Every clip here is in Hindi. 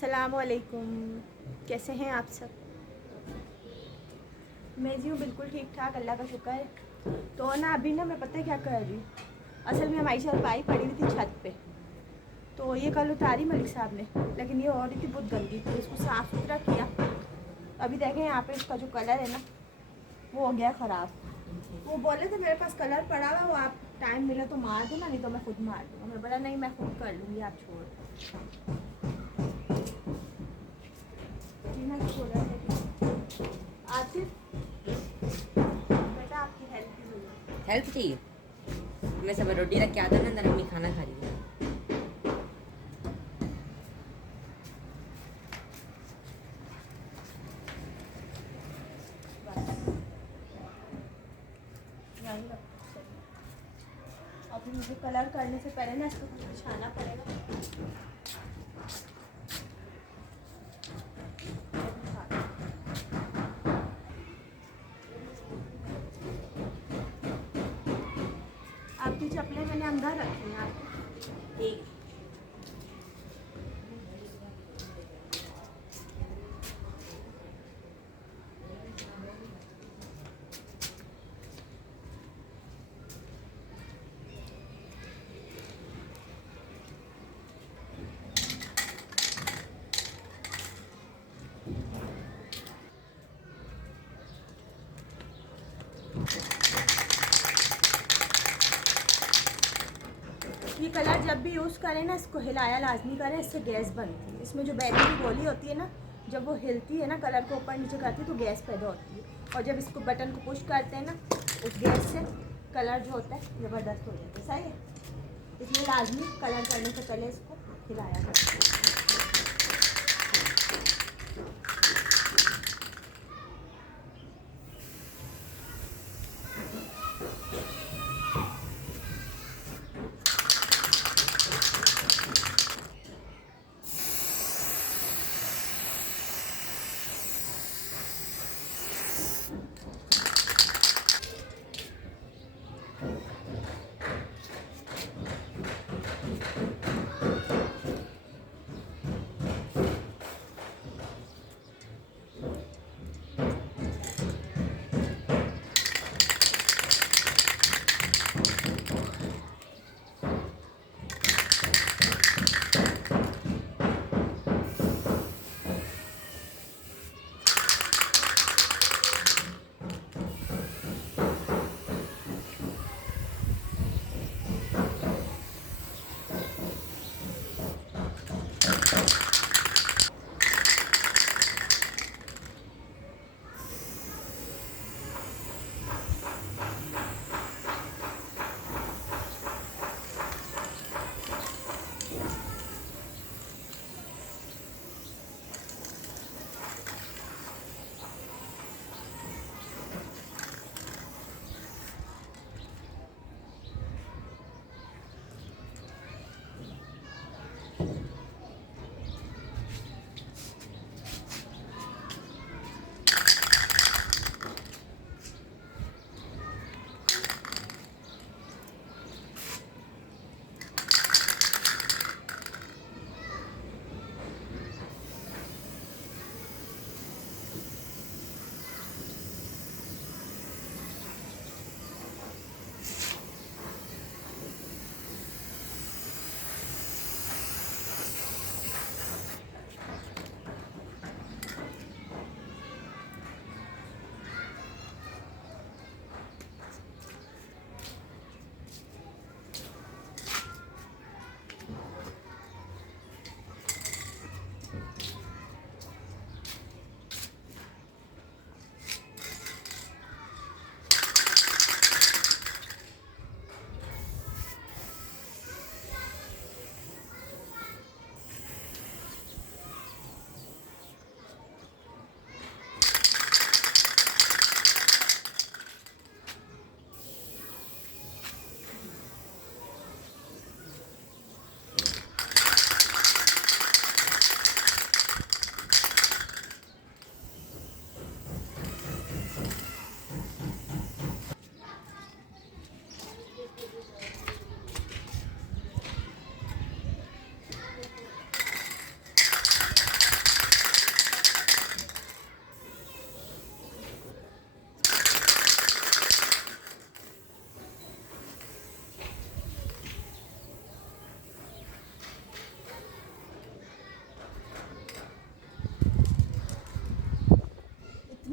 अस्सलामुअलैकुम। कैसे हैं आप सब? मैं जी हूँ बिल्कुल ठीक ठाक, अल्लाह का शुक्र है। तो ना अभी ना मैं पता है क्या कर रही हूँ, असल में हमारी चारपाई पड़ी हुई थी छत पे, तो ये कल उतारी मलिक साहब ने, लेकिन ये हो रही थी बहुत गंदी, तो इसको साफ़ सुथरा किया। अभी देखें यहाँ पे इसका जो कलर है ना वो हो गया ख़राब। वो बोले थे मेरे पास कलर पड़ा हुआ, वो आप टाइम मिले तो मार देना, नहीं तो मैं खुद मार दूँगा। मैं बोला नहीं, मैं खुद कर लूँगी, आप छोड़ दो। आसिफ बेटा, आपकी हेल्प की ज़रूरत है। हेल्प चाहिए? मैं सब रोटी रख के आता ना, अंदर अम्मी खाना खा रही है। यहीं रखो, चलिए। अभी मुझे कलर करने से पहले ना इसको कुछ बिछाना पड़ेगा। आपकी चप्पलें मैंने अंदर रखी हैं। ठीक। ये कलर जब भी यूज़ करें ना, इसको हिलाया लाजमी करें, इससे गैस बनती है। इसमें जो बैटरी की गोली होती है ना, जब वो हिलती है ना, कलर को ऊपर नीचे करती है तो गैस पैदा होती है, और जब इसको बटन को पुश करते हैं ना, उस गैस से कलर जो होता है ज़बरदस्त हो जाता है। सही है, इसलिए लाजमी कलर करने से पहले इसको हिलाया करते हैं।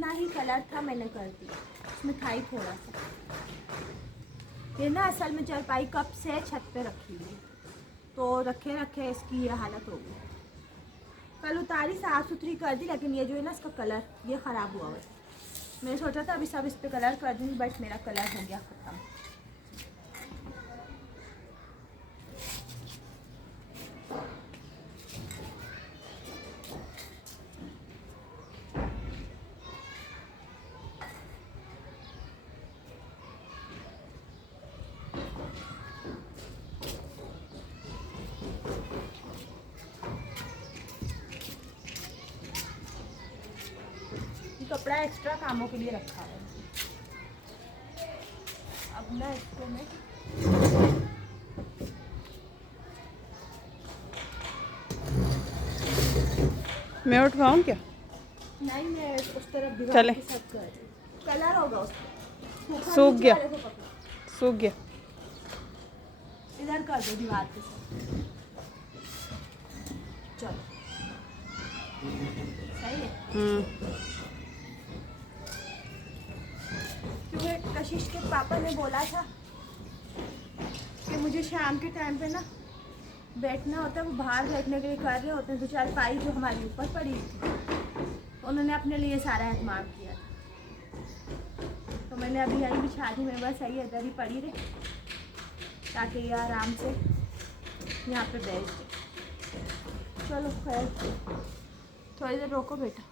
जितना ही कलर था मैंने कर दिया, उसमें था ही थोड़ा सा। ये ना असल में चारपाई कब से छत पे रखी हुई, तो रखे रखे इसकी ये हालत हो गई। कल उतारी साफ़ सुथरी कर दी, लेकिन ये जो है ना इसका कलर ये ख़राब हुआ हुआ है। मैंने सोचा था अभी सब इस पर कलर कर दूँगी, बट मेरा कलर हो गया ख़त्म। कपड़ा एक्स्ट्रा कामों के लिए रखा है। अब ना इसको मैं उठवाऊँ क्या? नहीं, मैं उस तरफ दीवार चले। के साथ कर रही हूँ। कलर होगा उस पर, सूख गया। सूख गया। इधर कर दो दीवार के साथ। चलो सही है। क्योंकि कशिश के पापा ने बोला था कि मुझे शाम के टाइम पे ना बैठना होता है, वो बाहर बैठने के लिए कर रहे होते हैं, तो चारपाई जो हमारे ऊपर पड़ी थी उन्होंने अपने लिए सारा एहतमाम किया था। तो मैंने अभी यही बिछा दी, मेरे बस यही इधर ही पड़ी रहे ताकि ये आराम से यहाँ पे बैठ जाए। चलो खैर, थोड़ी देर रोको बेटा।